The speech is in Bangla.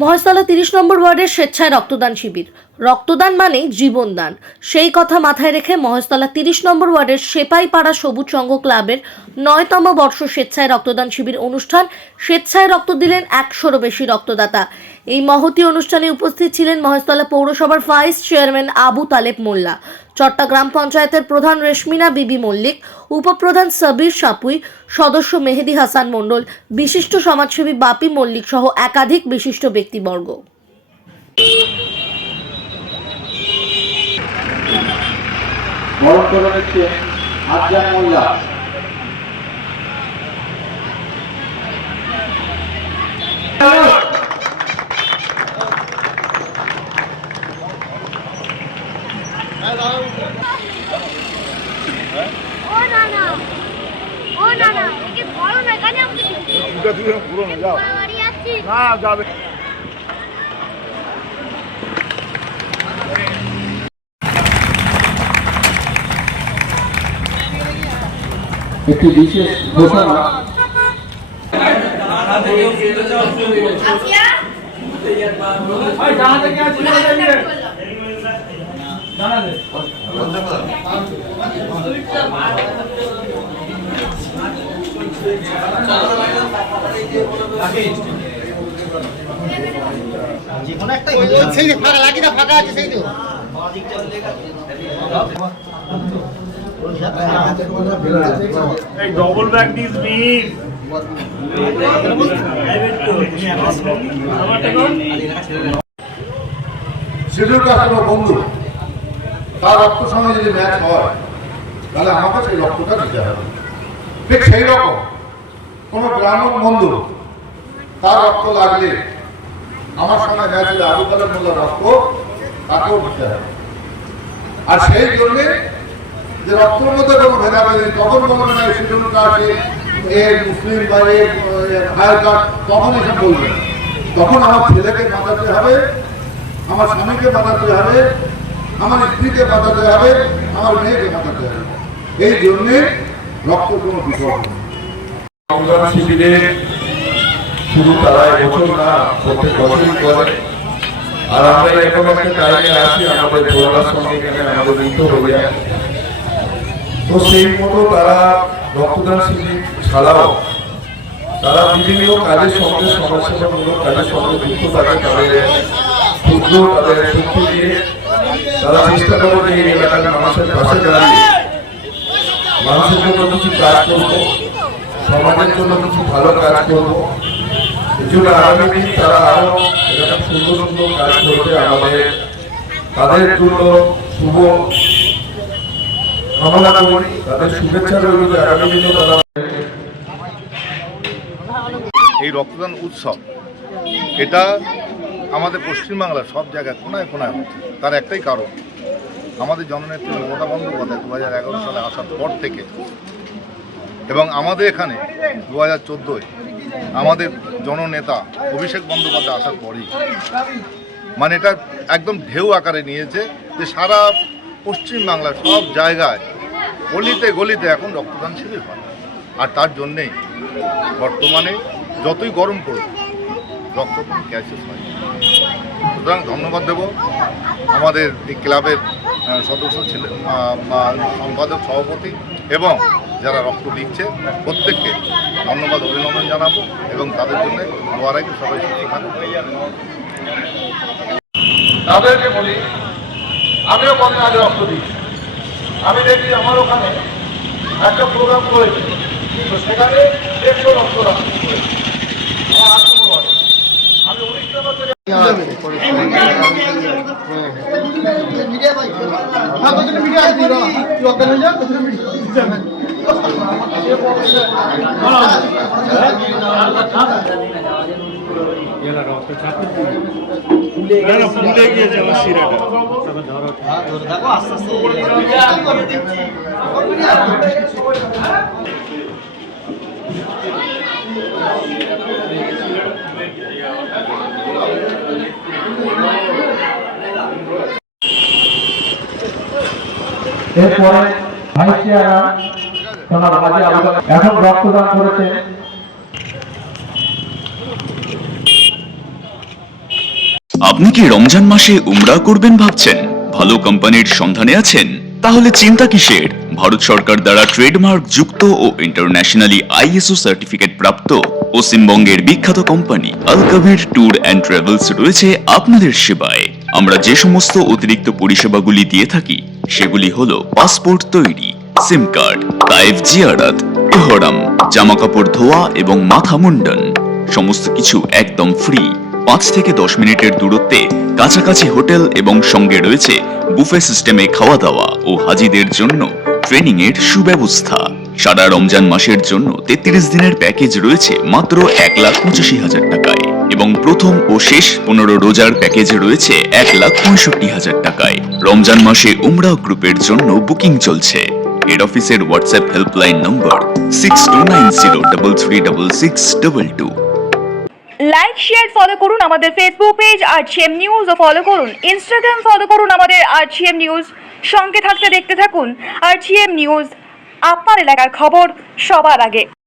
মহেশতলা 30 নম্বর ওয়ার্ডের স্বেচ্ছায় রক্তদান শিবির। রক্তদান মানে জীবনদান, সেই কথা মাথায় রেখে মহেশতলা 30 নম্বর ওয়ার্ডের সেপাইপাড়া সবুজ সংঘ ক্লাবের 9তম বর্ষ স্বেচ্ছায় রক্তদান শিবির অনুষ্ঠান। স্বেচ্ছায় রক্ত দিলেন 100-রও বেশি রক্তদাতা। এই মহতী অনুষ্ঠানে উপস্থিত ছিলেন মহেশতলা পৌরসভার ভাইস চেয়ারম্যান আবু তালেব মোল্লা, চট্টা গ্রাম পঞ্চায়েতের প্রধান রেশমিনা বিবি মল্লিক, উপপ্রধান সাবির সাপুই, সদস্য মেহেদি হাসান মণ্ডল, বিশিষ্ট সমাজসেবী বাপি মল্লিক সহ একাধিক বিশিষ্ট ব্যক্তিবর্গ। একটি বিশেষ ঘোষণা। Hey, double back these beans. Schedule caste বন্ধু তার রক্তের সঙ্গে যদি ম্যাচ হয় তাহলে আমাকে সেই রক্তটা দিতে হবে। ঠিক সেই রকম কোন গ্রামের বন্ধু তার রক্ত লাগলে আমার সঙ্গে ম্যাচ হলে আবু তালেব মোল্লার রক্ত তাকেও দিতে হবে। আর সেই জন্যে যে রক্তের মধ্যে কোনো ভেদাভেদ নেই, তখন বলবে না শিডিউল কাস্ট এর মুসলিম বা এর হায়ার কাস্ট, তখন এসব বলবে। তখন আমার ছেলেকে বাঁচাতে হবে, আমার স্বামীকে বাঁচাতে হবে, আমার স্ত্রীকে বাঁচাতে হবে, আমার মেয়েকে বাঁচাতে হবে। এই জন্যে রক্ত কোনো বিকল্প নেই। রক্তদান শিবিরে শুধু তারা এবছর না, প্রত্যেক বছরই করে। আর আমরা এখন একটা টাইমে আছি, আমাদের করোনার সঙ্গে এখানে আমাদের মিলিত হয়ে যায়। তো সেই মতো তারা রক্তদান শিবির ছাড়াও তারা বিভিন্ন কাজের সঙ্গে, সমাজসেবামূলক কাজের সঙ্গে যুক্ত থাকে। তাদের ক্ষুদ্র, তাদের শক্তি দিয়ে তারা চেষ্টা করে যে এই এলাকার মানুষের পাশে দাঁড়িয়ে মানুষের জন্য কিছু কাজ করব, সমাজের জন্য কিছু ভালো কাজ করব। এই জন্য আগামী দিন তারা আরো এরকম সুন্দর সুন্দর কাজ করবে। আমাদের তাদের জন্য শুভ কামনা করি, তাদের শুভেচ্ছা রইল যে আগামী দিনে তারা এই রক্তদান উৎসব এটা আমাদের পশ্চিমবাংলার সব জায়গায় কোনায় কোনায় হচ্ছে। তার একটাই কারণ, আমাদের জননেত্রী মমতা বন্দ্যোপাধ্যায় 2011 সালে আসার পর থেকে এবং আমাদের এখানে 2014-য় আমাদের জননেতা অভিষেক বন্দ্যোপাধ্যায় আসার পরই মানে এটা একদম ঢেউ আকারে নিয়েছে যে সারা পশ্চিমবাংলার সব জায়গায় গলিতে গলিতে এখন রক্তদান শিবির হয়। আর তার জন্যেই বর্তমানে যতই গরম পড়ুক রক্তদান ক্যাশেস হয়। সুতরাং ধন্যবাদ দেব আমাদের এই ক্লাবের সদস্য ছিলেন, সম্পাদক, সভাপতি এবং যারা রক্ত দিচ্ছে প্রত্যেককে ধন্যবাদ, অভিনন্দন জানাবো এবং তাদের জন্য দোয়া রাখি সবাই সুস্থ থাকুন। তাদেরকে বলি, আমিও কদিন আগে রক্ত দিই। আমি দেখি আমার ওখানে একটা প্রোগ্রাম করেছে, তো সেখানে 150 রক্তদান করেছে। আমি 19 নম্বর থেকে ফুলে গিয়েছে আমার শিরাটা। এরপরে ভাইস চেয়ারম্যান এখন রক্তদান করেছেন আপনি কি রমজান মাসে উমরা করবেন ভাবছেন? ভালো কোম্পানির সন্ধানে আছেন? তাহলে চিন্তা কিসের? ভারত সরকার দ্বারা ট্রেডমার্ক যুক্ত ও ইন্টারন্যাশনালি আইএসও সার্টিফিকেট প্রাপ্ত পশ্চিমবঙ্গের বিখ্যাত company Al Kabir tour and travels রয়েছে আপনাদের সেবায়। আমরা যে সমস্ত অতিরিক্ত পরিষেবাগুলি দিয়ে থাকি সেগুলি হলো পাসপোর্ট তৈরি, সিম কার্ড, তাইফ জিয়ারাত, এহরাম, জামা কাপড় ধোয়া এবং মাথা মুন্ডন, সমস্ত কিছু একদম ফ্রি। 5 থেকে 10 মিনিটের দূরত্বে কাছাকাছি হোটেল এবং সঙ্গে রয়েছে বুফে সিস্টেমে খাওয়া দাওয়া ও হাজিদের জন্য ট্রেনিং এর সুব্যবস্থা। সারা রমজান মাসের জন্য 33 দিনের প্যাকেজ রয়েছে মাত্র 1,85,000 টাকায় এবং প্রথম ও শেষ 15 রোজার প্যাকেজ রয়েছে 1,65,000 টাকায়। রমজান মাসে উমরা গ্রুপের জন্য বুকিং চলছে। হেড অফিসের WhatsApp helpline number 6290336622। Like share follow করুন আমাদের ফেসবুক পেজ আরজিএম নিউজ ও ফলো করুন ইনস্টাগ্রাম ফলো করুন আমাদের আরজিএম নিউজ। সঙ্গে থাকতে দেখতে থাকুন আরজিএম নিউজ, আপনার এলাকার খবর সবার আগে।